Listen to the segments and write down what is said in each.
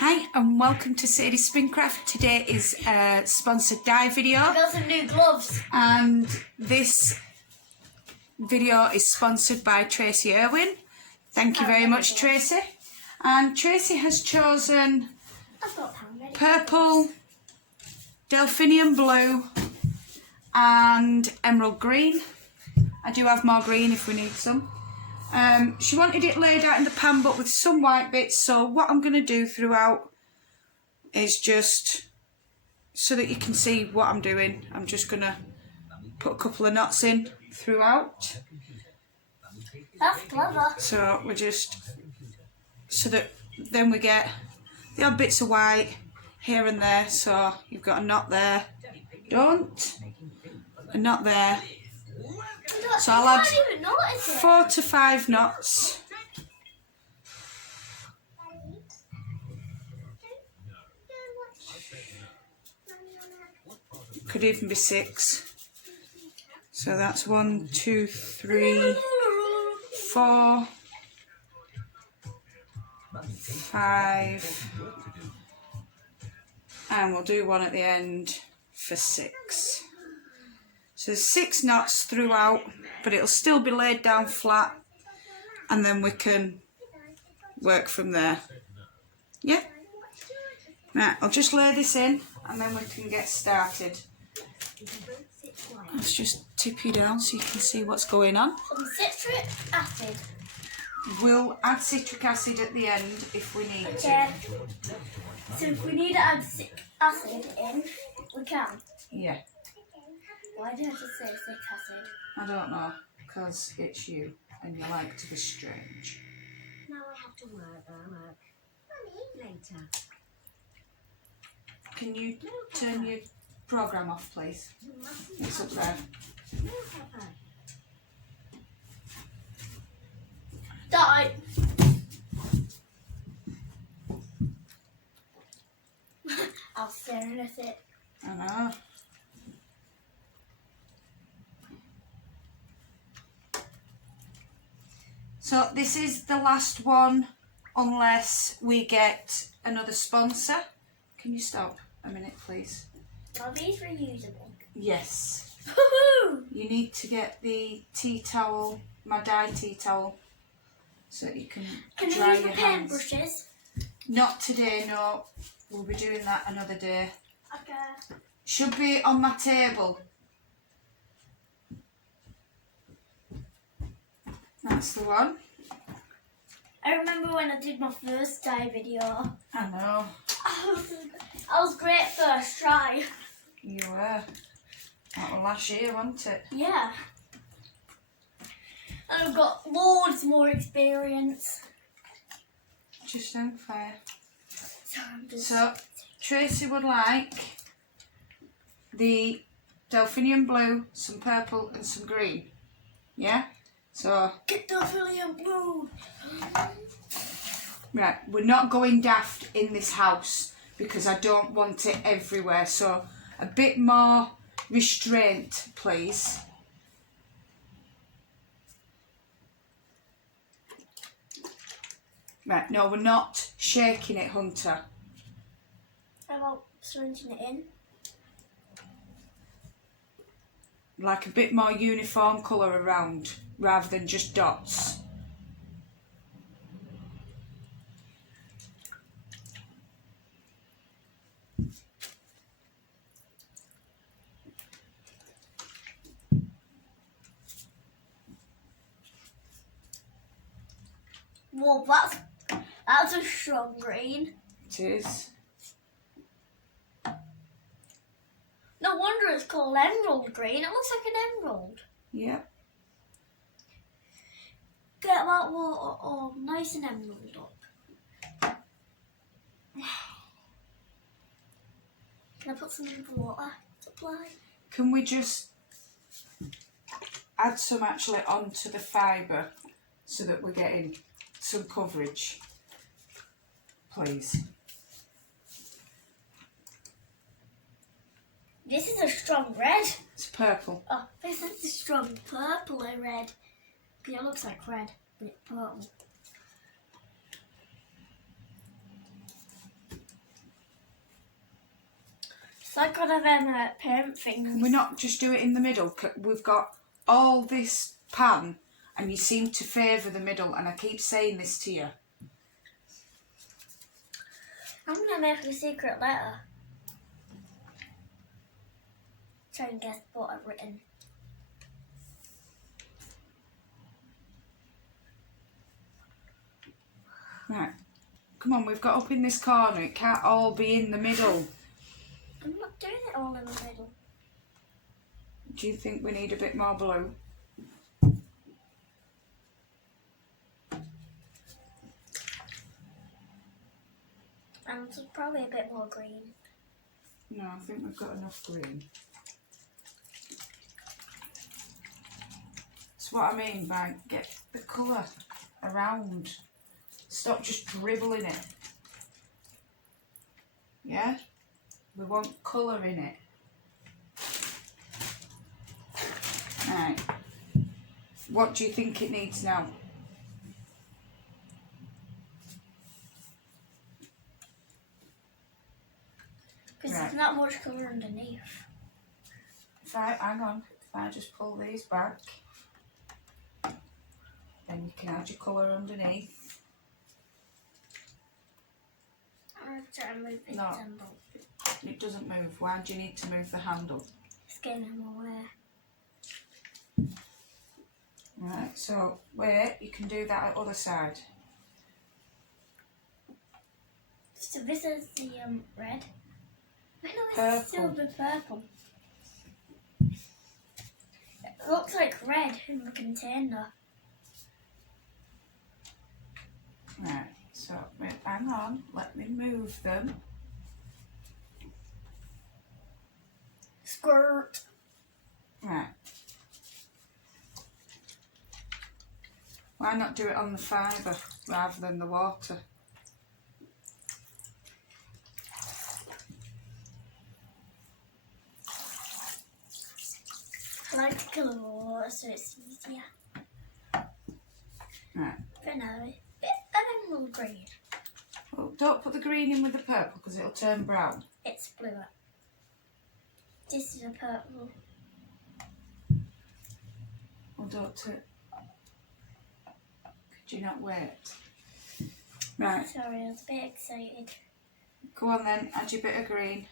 Hi and welcome to Sadie Spincraft. Today is a sponsored dye video. I got some new gloves. And this video is sponsored by Tracy Irwin. Thank you very much, Tracy. And Tracy has chosen purple, delphinium blue and emerald green. I do have more green if we need some. She wanted it laid out in the pan but with some white bits, so what I'm going to do throughout is just so that you can see what I'm doing. I'm just going to put a couple of knots in throughout. That's clever. So we're just, so that then we get the odd bits of white here and there. So you've got a knot there, a knot there. So I'll add 4 to 5 knots. Could even be 6. So that's 1, 2, 3, 4, 5, and we'll do one at the end for 6. So there's 6 knots throughout, but it'll still be laid down flat, and then we can work from there. Yeah? Right, I'll just lay this in and then we can get started. Let's just tip you down so you can see what's going on. Some citric acid. We'll add citric acid at the end if we need to. Okay. So if we need to add citric acid in, we can. Yeah. Why did I just say citric acid? I don't know, because it's you and you like to be strange. Now I have to work. Later. Can you turn your program off, please? It's up there. No, Papa. Die. I was staring at it. I know. So this is the last one unless we get another sponsor. Can you stop a minute, please? Are these reusable? Yes. Woohoo! You need to get the tea towel, my dye tea towel, so that you can Can dry I use your the hands. paintbrushes? Not today, no. We'll be doing that another day. Okay. Should be on my table. That's the one. I remember when I did my first dye video. I know. I was great first try. You were. That was last year, wasn't it? Yeah. And I've got loads more experience. Just unfair. So I'm just... So, Tracy would like the delphinium blue, some purple and some green. Yeah? So, Get the William Blue. right, we're not going daft in this house because I don't want it everywhere. So, a bit more restraint, please. Right, no, we're not shaking it, Hunter. How about syringing it in? Like a bit more uniform colour around rather than just dots. Whoa, that's a strong green. It is. No wonder it's called emerald green. It looks like an emerald. Yeah. Get that water all nice and emerald up. Can I put some in the water supply? Can we just add some actually onto the fibre so that we're getting some coverage, please? This is a strong red. It's purple. Oh, this is a strong purple and red. It looks like red, but it's purple. like one of them parent things. Can we not just do it in the middle? We've got all this pan and you seem to favour the middle, and I keep saying this to you. I'm going to make a secret letter. Try and guess what I've written. Right. Come on, we've got up in this corner. It can't all be in the middle. I'm not doing it all in the middle. Do you think we need a bit more blue? And probably a bit more green. No, I think we've got enough green. That's what I mean by get the colour around. Stop just dribbling it. Yeah? We want colour in it. Right. What do you think it needs now? Because Right. there's not much colour underneath. Hang on. If I just pull these back, then you can add your colour underneath. I'm going to try and move it No. handle. It doesn't move. Why do you need to move the handle? It's getting in my way. Right, so wait, you can do that at other side. So this is the red. I know Purple. it's still the purple. It looks like red in the container. Right, so wait, hang on, let me move them. Squirt. Right. Why not do it on the fibre rather than the water? I like the colour of water so it's easier. Right. For now, a bit of emerald green. Well, don't put the green in with the purple because it'll turn brown. It's bluer. This is a purple. Well, don't. Could you not wait? Right. Sorry, I was a bit excited. Go on then, add your bit of green.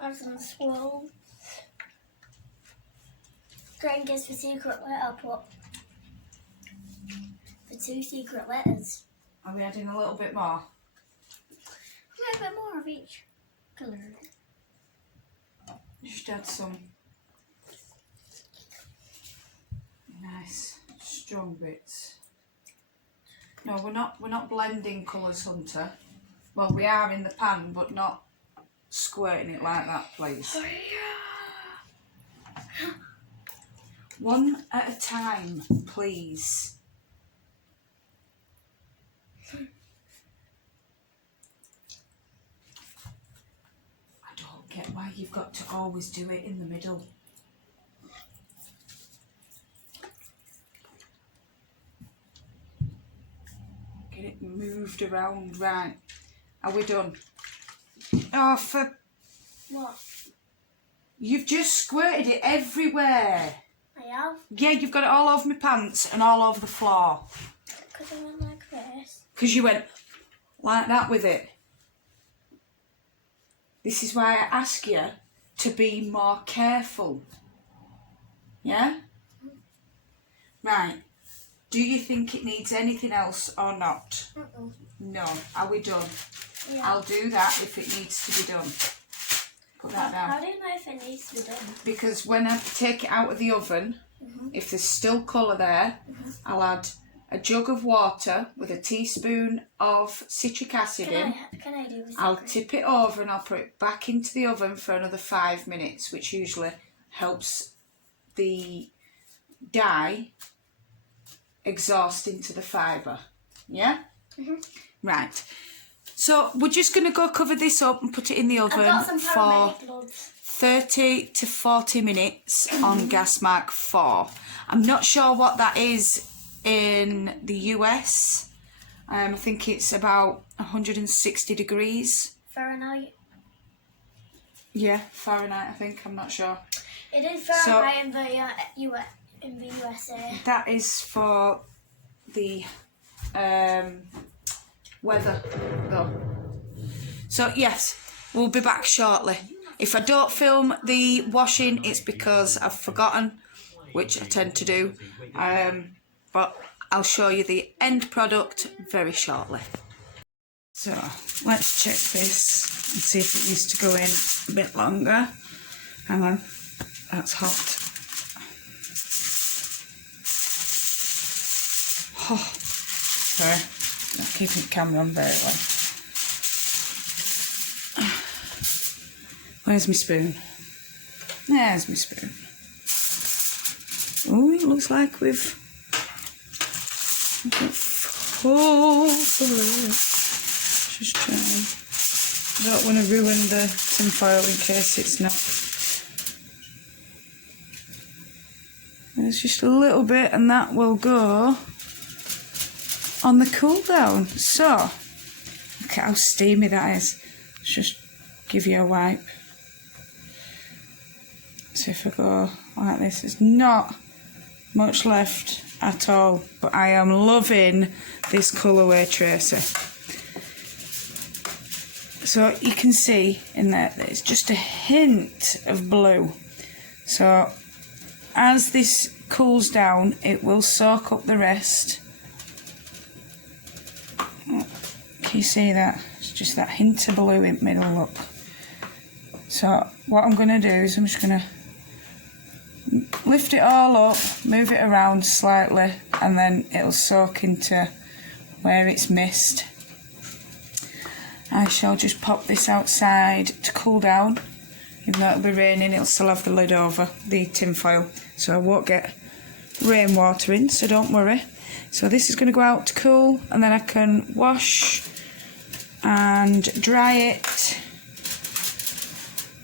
Add some swirl. Try and guess the secret letter. Put the 2 secret letters. Are we adding a little bit more? A bit more of each colour. Just add some nice strong bits. No, we're not blending colours, Hunter. Well, we are in the pan, but not squirting it like that, please. One at a time, please. I don't get why you've got to always do it in the middle. Get it moved around, right. Are we done? Oh, for... What? You've just squirted it everywhere. I have. Yeah, you've got it all over my pants and all over the floor. Because I went like this. Because you went like that with it. This is why I ask you to be more careful. Yeah? Right. Do you think it needs anything else or not? No. Are we done? Yeah. I'll do that if it needs to be done. Put that down. How do you know if it needs to be done? Because when I take it out of the oven, if there's still colour there, I'll add a jug of water with a teaspoon of citric acid in. Can I do this? I'll tip it over and I'll put it back into the oven for another 5 minutes, which usually helps the dye exhaust into the fibre. Yeah? Right. So we're just going to go cover this up and put it in the I've oven got some for paramedic gloves. 30 to 40 minutes on gas mark 4. I'm not sure what that is in the US. I think it's about 160 degrees. Fahrenheit. Yeah, Fahrenheit, I think. I'm not sure. It is Fahrenheit in the USA. That is for the weather, though. So, yes, we'll be back shortly. If I don't film the washing, it's because I've forgotten, which I tend to do. But I'll show you the end product very shortly. So, let's check this and see if it needs to go in a bit longer. Hang on, that's hot. Oh, sorry, not keeping the camera on very well. Where's my spoon? There's my spoon. Oh, it looks like we've got full for it. Just trying. I don't want to ruin the tin foil in case it's not. There's just a little bit, and that will go on the cool down. So, look at how steamy that is. Let's just give you a wipe. So if I go like this, there's not much left at all, but I am loving this colourway, Tracy. So you can see in there that it's just a hint of blue. So as this cools down, it will soak up the rest. Can you see that? It's just that hint of blue in the middle, look. So what I'm going to do is I'm just going to lift it all up, move it around slightly, and then it'll soak into where it's missed. I shall just pop this outside to cool down. Even though it'll be raining, it'll still have the lid over the tin foil, so I won't get rainwater in, so don't worry. So this is going to go out to cool, and then I can wash and dry it,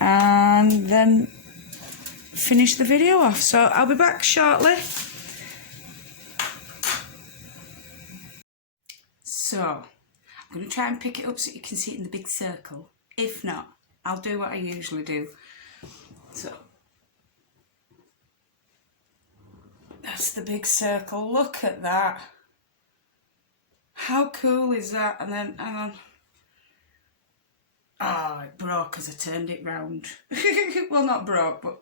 and then finish the video off. So I'll be back shortly. So I'm going to try and pick it up so you can see it in the big circle. If not, I'll do what I usually do. So that's the big circle. Look at that. How cool is that? And then, hang on. Oh, it broke as I turned it round. Well, not broke, but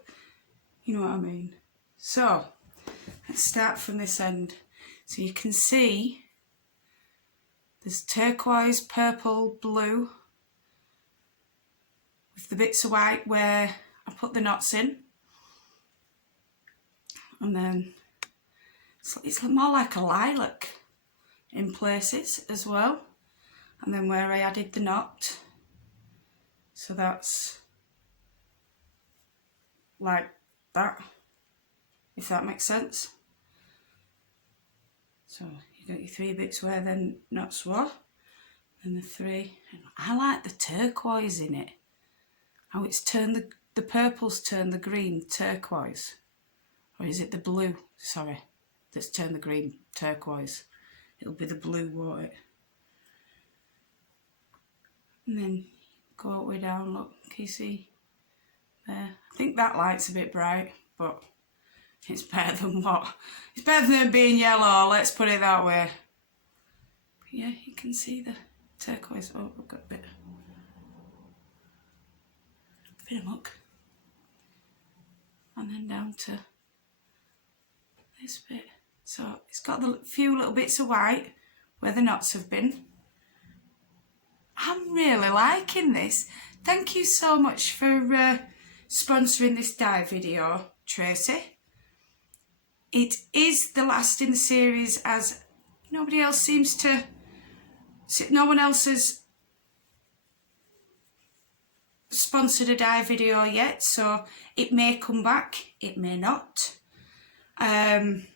you know what I mean. So, let's start from this end. So you can see there's turquoise, purple, blue, with the bits of white where I put the knots in. And then it's more like a lilac in places as well. And then where I added the knot. So that's like that, if that makes sense. So you got your three bits where then knots were, and the three. I like the turquoise in it. How it's turned the purple's turned the green turquoise, or is it the blue? Sorry, that's turned the green turquoise. It'll be the blue, won't it? And then go all the way down. Look, can you see there? I think that light's a bit bright, but it's better than what? It's better than being yellow, let's put it that way. But yeah, you can see the turquoise. Oh, we've got a bit of muck. And then down to this bit. So it's got the few little bits of white where the knots have been. I'm really liking this. Thank you so much for sponsoring this dye video, Tracy. It is the last in the series, as nobody else seems to, no one else has sponsored a dye video yet, so it may come back, it may not. I'm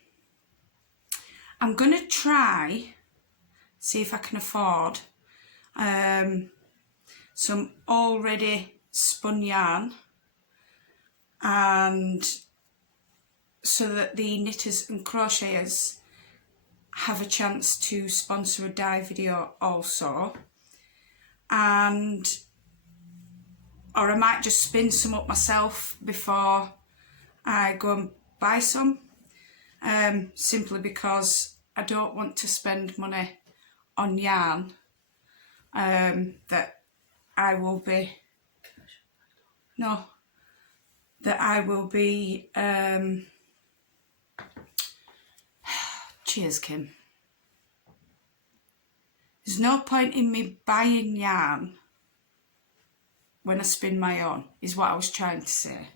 going to try, see if I can afford some already spun yarn, and so that the knitters and crocheters have a chance to sponsor a dye video also, and or I might just spin some up myself before I go and buy some, simply because I don't want to spend money on yarn that I will be cheers, Kim. There's no point in me buying yarn when I spin my own, is what I was trying to say.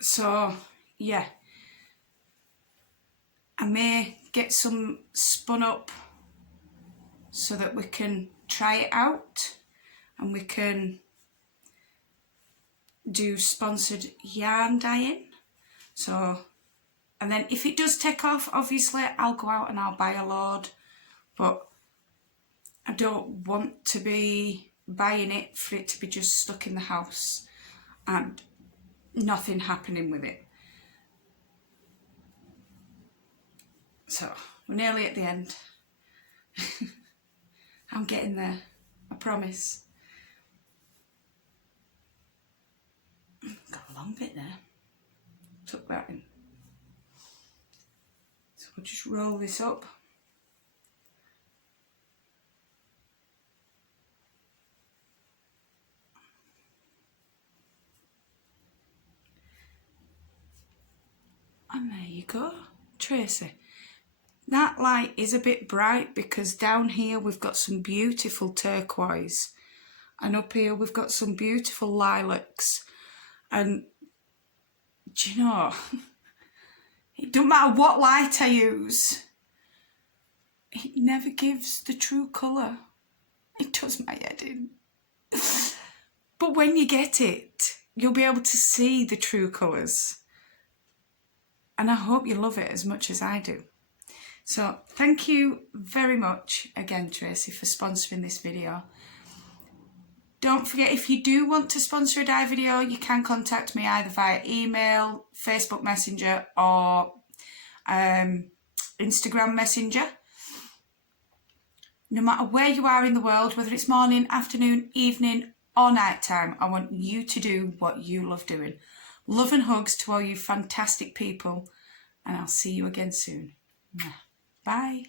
So, yeah. I may get some spun up so that we can try it out and we can do sponsored yarn dyeing. So, and then if it does take off, obviously I'll go out and I'll buy a load, but I don't want to be buying it for it to be just stuck in the house and nothing happening with it. So, we're nearly at the end. I'm getting there, I promise. Got a long bit there. Tuck that in. So we'll just roll this up. And there you go, Tracy. That light is a bit bright because down here we've got some beautiful turquoise and up here we've got some beautiful lilacs. And do you know, it doesn't matter what light I use, it never gives the true colour. It does my head in. But when you get it, you'll be able to see the true colours. And I hope you love it as much as I do. So thank you very much again, Tracy, for sponsoring this video. Don't forget, if you do want to sponsor a dye video, you can contact me either via email, Facebook Messenger or Instagram Messenger. No matter where you are in the world, whether it's morning, afternoon, evening or night time, I want you to do what you love doing. Love and hugs to all you fantastic people, and I'll see you again soon. Bye.